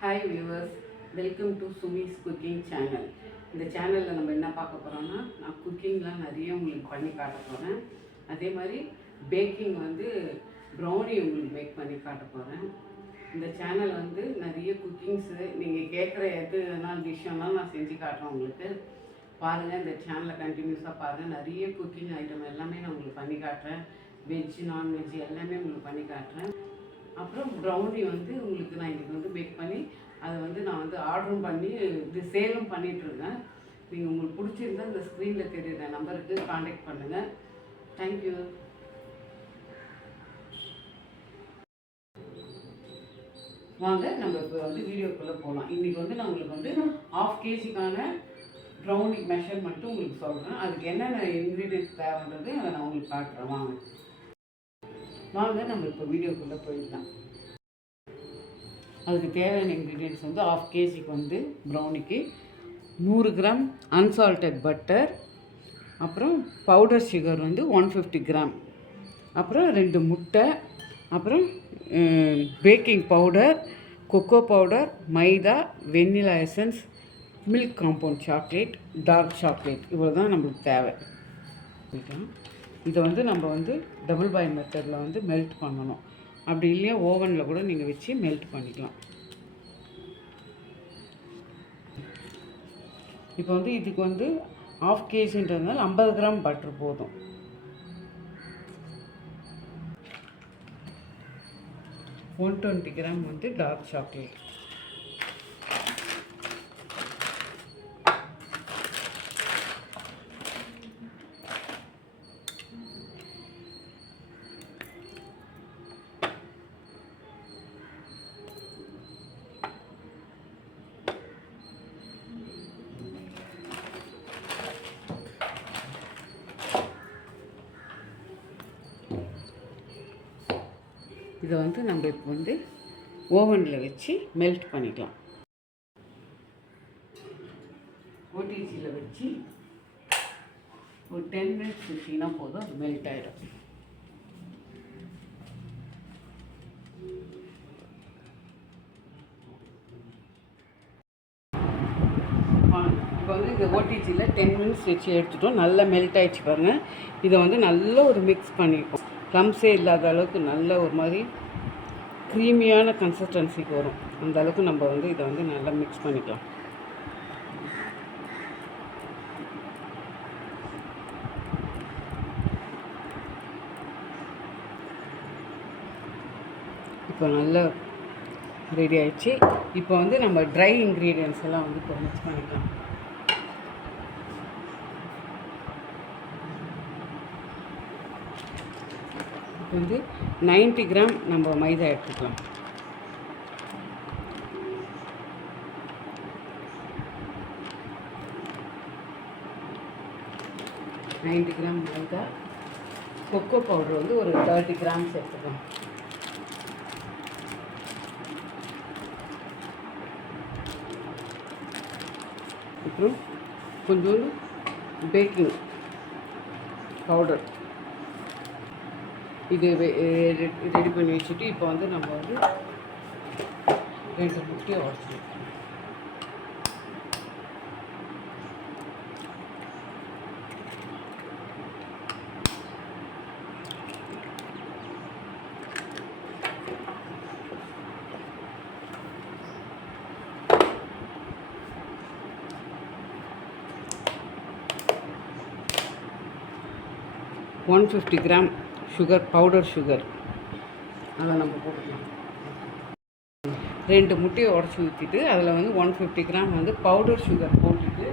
Hi viewers, welcome to Sumi's cooking channel. இந்த சேனலில் நம்ம என்ன பார்க்க போகிறோம்னா, நான் குக்கிங்லாம் நிறைய உங்களுக்கு பண்ணி காட்ட போகிறேன். அதே மாதிரி பேக்கிங் ப்ரௌனி உங்களுக்கு மேக் பண்ணி காட்ட போகிறேன். இந்த சேனல் நிறைய குக்கிங்ஸு நீங்கள் கேட்குற எது வேணாலும் டிஷ்ஷெல்லாம் நான் செஞ்சு காட்டுறேன் உங்களுக்கு. பாருங்கள், இந்த சேனலை கண்டினியூஸாக பாருங்கள். நிறைய குக்கிங் ஐட்டம் எல்லாமே நான் உங்களுக்கு பண்ணி காட்டுறேன். வெஜ் நான்வெஜ் எல்லாமே உங்களுக்கு பண்ணி காட்டுறேன். அப்புறம் ப்ரௌனி உங்களுக்கு நான் இன்றைக்கி பேக் பண்ணி அதை நான் ஆர்டரும் பண்ணி இது சேலும் பண்ணிகிட்ருக்கேன். நீங்கள் உங்களுக்கு பிடிச்சிருந்தா இந்த ஸ்க்ரீனில் தெரியுற நம்பருக்கு காண்டாக்ட் பண்ணுங்கள். தேங்க்யூ. வாங்க நம்ம இப்போ வீடியோக்குள்ளே போகலாம். இன்றைக்கி நான் உங்களுக்கு 1/2 kg ப்ரௌனி மெஷர்மெண்ட்டு உங்களுக்கு சொல்கிறேன். அதுக்கு என்னென்ன இன்க்ரீடியன்ட்ஸ் தேவைன்றது அதை நான் உங்களுக்கு காட்டுறேன். வாங்க நம்ம இப்போ வீடியோக்குள்ளே போயிடலாம். அதுக்கு தேவையான இன்க்ரீடியன்ட்ஸ் 1/2 kg ப்ரௌனிக்கு 100 கிராம் அன்சால்டட் பட்டர், அப்புறம் பவுடர் சுகர் 150 கிராம், அப்புறம் 2 முட்டை, அப்புறம் baking powder, cocoa powder, maida, vanilla essence, milk compound chocolate, dark chocolate. இவ்வளோ தான் நம்மளுக்கு தேவை. இதை நம்ம டபுள் பாயில் மெத்தடில் மெல்ட் பண்ணணும். அப்படி இல்லையா ஓவனில் கூட நீங்கள் வச்சு மெல்ட் பண்ணிக்கலாம். இப்போ இதுக்கு 1/2 kgன்றதுனால 50 கிராம் பட்டர் போதும். One 120 gram dark chocolate. இதை நம்ம இப்போ ஓவனில் வச்சு மெல்ட் பண்ணிக்கலாம். ஓடிஜியில் வச்சு ஒரு 10 மினிட்ஸ் வச்சிங்கன்னா போதும், அது மெல்ட் ஆகிடும். இப்போ இந்த ஓடிஜியில் 10 மினிட்ஸ் வச்சு எடுத்துட்டோம். நல்லா மெல்ட் ஆகிடுச்சு பாருங்கள். இதை நல்லா ஒரு மிக்ஸ் பண்ணிப்போம். க்ளம்ஸே இல்லாத அளவுக்கு நல்ல ஒரு மாதிரி க்ரீமியான கன்சிஸ்டன்சிக்கு வரும். அந்த அளவுக்கு நம்ம இதை நல்லா மிக்ஸ் பண்ணிக்கலாம். இப்போ நல்லா ரெடி ஆகிடுச்சு. இப்போ நம்ம ட்ரை இன்க்ரீடியன்ட்ஸ் எல்லாம் இப்போ மிக்ஸ் பண்ணிக்கலாம். இப்போ 90 கிராம் நம்ம மைதா எடுத்துக்கலாம். கிராம் மைதா, கொக்கோ பவுடர் ஒரு 30 கிராம்ஸ் எடுத்துக்கலாம். அப்புறம் கொஞ்சோண்டு பேக்கிங் பவுடர் இது ரெடி பண்ணி வச்சுட்டு இப்போ நம்ம 2 முட்டையை உடச்சிக்கலாம். $150 கிராம் சுகர், பவுடர் சுகர், அதை நம்ம போட்டுக்கலாம். 2 முட்டையை உடச்சி ஊற்றிட்டு அதில் 150 கிராம் பவுடர் சுகர் போட்டுட்டு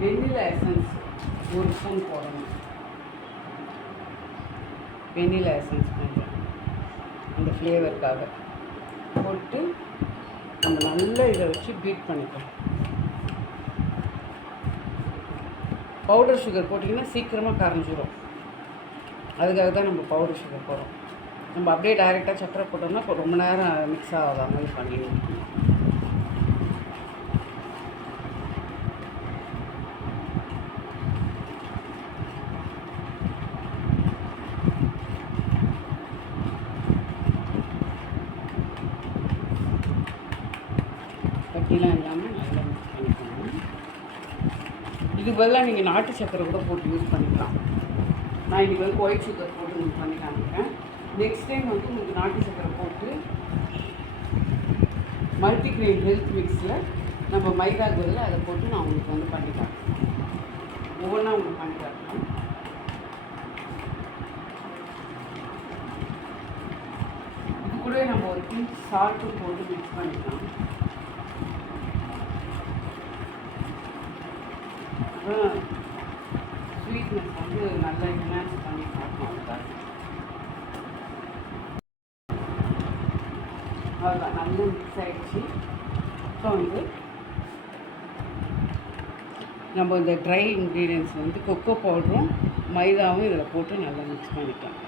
வெண்ணிலா எசன்ஸ் 1 ஸ்பூன் போடணும். வெண்ணிலா எசன்ஸ் கொஞ்சம் அந்த ஃப்ளேவருக்காக போட்டு நம்ம நல்லா இதை வச்சு பீட் பண்ணிக்கலாம். பவுடர் சுகர் போட்டிங்கன்னா சீக்கிரமாக கரைஞ்சிரும். அதுக்காக தான் நம்ம பவுடர் சுகர் போடுறோம். நம்ம அப்படியே டைரெக்டாக சக்கரை போட்டோம்னா ரொம்ப நேரம் மிக்ஸ் ஆகாத மாதிரி பண்ணிடுவோம். கட்டிலாம் இல்லாமல் நல்லா மிக்ஸ் பண்ணிக்கணும். இதுக்கு பதிலாக நீங்கள் நாட்டு சக்கரை கூட போட்டு யூஸ் பண்ணிக்கலாம். நான் இன்றைக்கி வந்து ஒயிட் சுகர் போட்டு மிக்ஸ் பண்ணி காமிக்கிறேன். நெக்ஸ்ட் டைம் வந்து உங்களுக்கு நாட்டு சக்கரை போட்டு மல்டிகிரெயின் ஹெல்த் மிக்ஸில் நம்ம மைதா பதில் அதை போட்டு நான் உங்களுக்கு வந்து பண்ணி காட்டுறேன். ஒவ்வொன்றா உங்களுக்கு பண்ணி காட்டுறேன். இது கூட நம்ம ஒரு பிஞ்ச் சால்ட்டும் போட்டு மிக்ஸ் பண்ணிக்கலாம். ஸ்வீட்னஸ் வந்து நல்லா என்ஹான்ஸ் பண்ணி காட்டணும். அதுதான் நல்லா மிக்ஸ் ஆகிடுச்சு. இப்போ வந்து நம்ம இந்த ட்ரை இன்க்ரீடியன்ட்ஸ் வந்து கொக்கோ பவுடரும் மைதாவும் இதில் போட்டு நல்லா மிக்ஸ் பண்ணிக்கலாம்.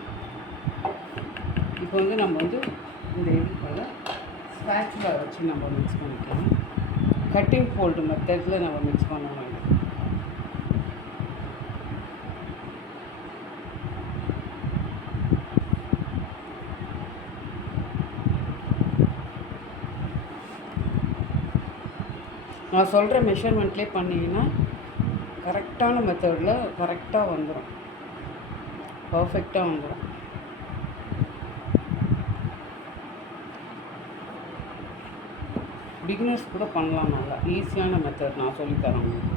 இப்போ வந்து நம்ம வந்து இந்த இது போல் ஸ்பேச்சுலா வச்சு நம்ம மிக்ஸ் பண்ணிக்கலாம். கட்டிங் ஃபோல்டு மெத்தடில் நம்ம மிக்ஸ் பண்ணணும். நான் சொல்கிற மெஷர்மெண்ட்லேயே பண்ணிங்கன்னா கரெக்டான மெத்தடில் கரெக்டாக வந்துடும், பர்ஃபெக்டாக வந்துடும். பிகினர்ஸ் கூட பண்ணலாம். நல்லா ஈஸியான மெத்தட் நான் சொல்லித்தரேன் உங்களுக்கு.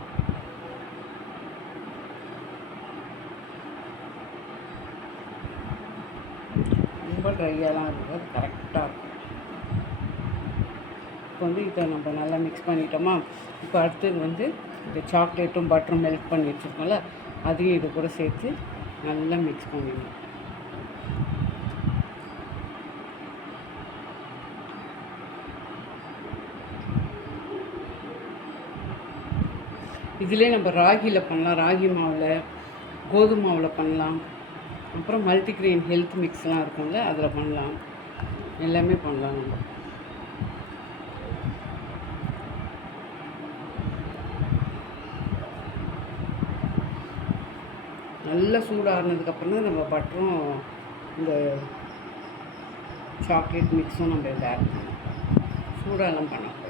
ரொம்ப ட்ரையாலாம் இருக்குது, கரெக்டாக இருக்கும். இப்போ வந்து இதை நம்ம நல்லா மிக்ஸ் பண்ணிட்டோமா. இப்போ அடுத்தது வந்து இந்த சாக்லேட்டும் பட்டரும் மெல்ட் பண்ணி வச்சுருக்கோம்ல, அதையும் இது கூட சேர்த்து நல்லா மிக்ஸ் பண்ணிடணும். இதிலே நம்ம ராகியில் பண்ணலாம், ராகி மாவில், கோதுமை மாவில் பண்ணலாம், அப்புறம் மல்டிகிரெயின் ஹெல்த் மிக்ஸ்லாம் இருக்கும்ல அதில் பண்ணலாம், எல்லாமே பண்ணலாம். நம்ம நல்லா சூடாகினதுக்கப்புறம் தான் நம்ம பட்டரும் இந்த சாக்லேட் மிக்ஸும் நம்ம இதை ஆட் பண்ணணும். சூடாலாம் பண்ணக்கூடாது.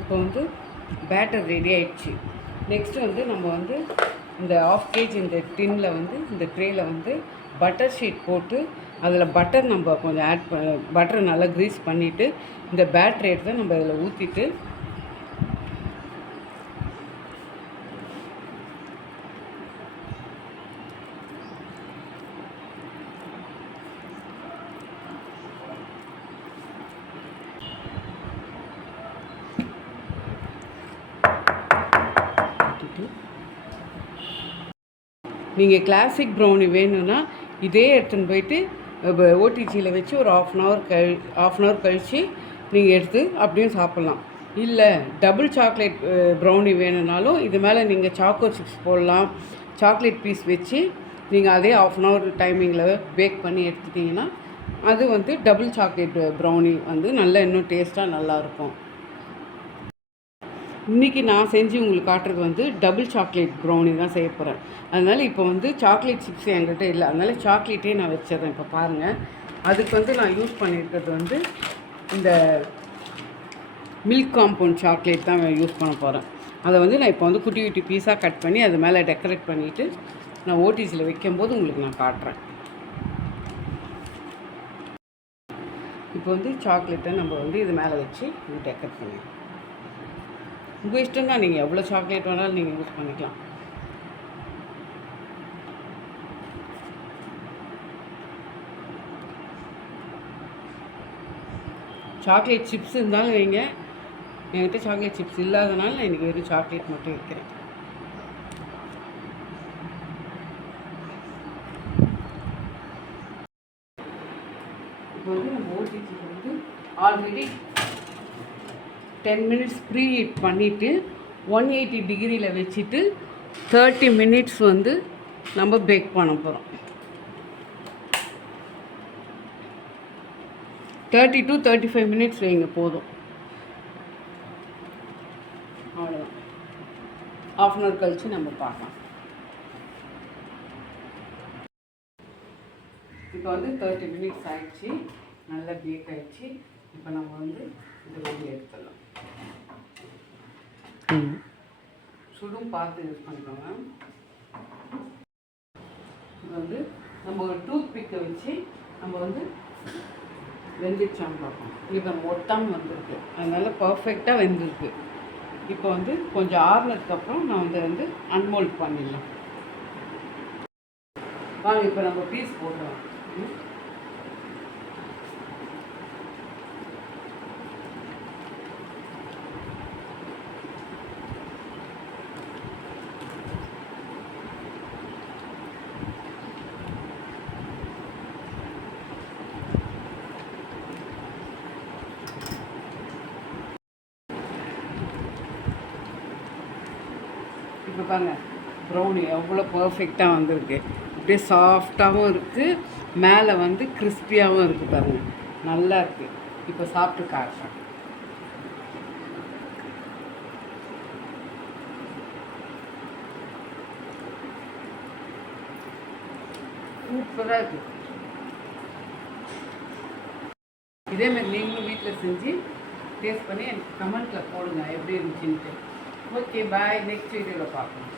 இப்போ வந்து பேட்டர் ரெடி ஆகிடுச்சு. நெக்ஸ்ட்டு வந்து நம்ம வந்து இந்த 1/2 kg இந்த டின்னில் வந்து இந்த ட்ரேயில் வந்து பட்டர் ஷீட் போட்டு அதில் பட்டர் நம்ம கொஞ்சம் ஆட் பட்டரை நல்லா க்ரீஸ் பண்ணிவிட்டு இந்த பேட்டர் எடுத்து நம்ம இதில் ஊற்றிட்டு நீங்கள் கிளாசிக் ப்ரௌனி வேணும்னா இதே எடுத்துன்னு போயிட்டு ஓடிஜியில் வச்சு ஒரு half அன் ஹவர் கழித்து நீங்கள் எடுத்து அப்படியும் சாப்பிட்லாம். இல்லை டபுள் சாக்லேட் ப்ரௌனி வேணும்னாலும் இது மேலே நீங்கள் சாக்கோ சிப்ஸ் போடலாம், சாக்லேட் பீஸ் வச்சு நீங்கள் அதே half அன் ஹவர் டைமிங்கில் பேக் பண்ணி எடுத்துட்டிங்கன்னா அது வந்து டபுள் சாக்லேட் ப்ரௌனி வந்து நல்லா இன்னும் டேஸ்ட்டாக நல்லாயிருக்கும். இன்றைக்கி நான் செஞ்சு உங்களுக்கு காட்டுறது வந்து டபுள் சாக்லேட் ப்ரௌனி தான் செய்ய போகிறேன். அதனால் இப்போ வந்து சாக்லேட் சிப்ஸ் என்கிட்ட இல்லை, அதனால் சாக்லேட்டே நான் வச்சிடுறேன். இப்போ பாருங்கள், அதுக்கு வந்து நான் யூஸ் பண்ணியிருக்கிறது வந்து இந்த மில்க் காம்பவுண்ட் சாக்லேட் தான் யூஸ் பண்ண போகிறேன். அதை வந்து நான் இப்போ வந்து குட்டி குட்டி பீஸாக கட் பண்ணி அது மேலே டெக்கரேட் பண்ணிவிட்டு நான் ஓடிஜியில் வைக்கும்போது உங்களுக்கு நான் காட்டுறேன். இப்போ வந்து சாக்லேட்டை நம்ம வந்து இது மேலே வச்சு டெக்கரேட் பண்ணிடலாம். உங்கள் இஷ்டம் தான், நீங்கள் எவ்வளோ சாக்லேட் வேணாலும் நீங்கள் யூஸ் பண்ணிக்கலாம். சாக்லேட் சிப்ஸ் இருந்தாலும் வைங்க, என்கிட்ட சாக்லேட் சிப்ஸ் இல்லாதனால நான் இன்றைக்கி வெறும் சாக்லேட் மட்டும் வைக்கிறேன். இப்போ வந்து நம்ம ஓடிஜி வந்து ஆல்ரெடி 10 minutes ப்ரீ ஹீட் பண்ணிவிட்டு 180 டிகிரியில் வச்சுட்டு 30 minutes வந்து நம்ம பேக் பண்ண போகிறோம். 30 to 35 மினிட்ஸ் வைங்க போதும். அவ்வளோதான். ½ அன் ஹவர் கழித்து நம்ம பார்க்கலாம். இப்போ வந்து 30 மினிட்ஸ் ஆகிடுச்சு, நல்லா பேக் ஆகிடுச்சு. இப்போ நம்ம வந்து இது வந்து எடுத்துடலாம். சுடும் பார்த்து யூஸ் பண்ணிக்கோங்க. இது வந்து நம்ம ஒரு டூத் பிக்கை வச்சு நம்ம வந்து வெந்துச்சான்னு பார்ப்போம். இப்போ நம்ம ஒட்டாமல் வந்திருக்கு, அதனால் பர்ஃபெக்டாக வெந்திருக்கு. இப்போ வந்து கொஞ்சம் ஆறுனதுக்கப்புறம் நான் வந்து அன்மோல்ட் பண்ணிடலாம். வாங்க இப்போ நம்ம பீஸ் போடுறோம். இப்போ பாருங்க ப்ரௌனி எவ்வளோ பர்ஃபெக்டாக வந்திருக்கு. அப்படியே சாஃப்டாகவும் இருக்குது, மேலே வந்து கிறிஸ்பியாகவும் இருக்குது. பாருங்கள், நல்லா இருக்குது. இப்போ சாப்பிட்டு காட்டுறேன். சூப்பராக இருக்குது. இதேமாதிரி நீங்களும் வீட்டில் செஞ்சு டேஸ்ட் பண்ணி எனக்கு கமெண்ட்டில் போடுங்க எப்படி இருந்துச்சுன்ட்டு. ஓகே பாய், நெக்ஸ்ட் வீடியோவில் பார்க்கலாம்.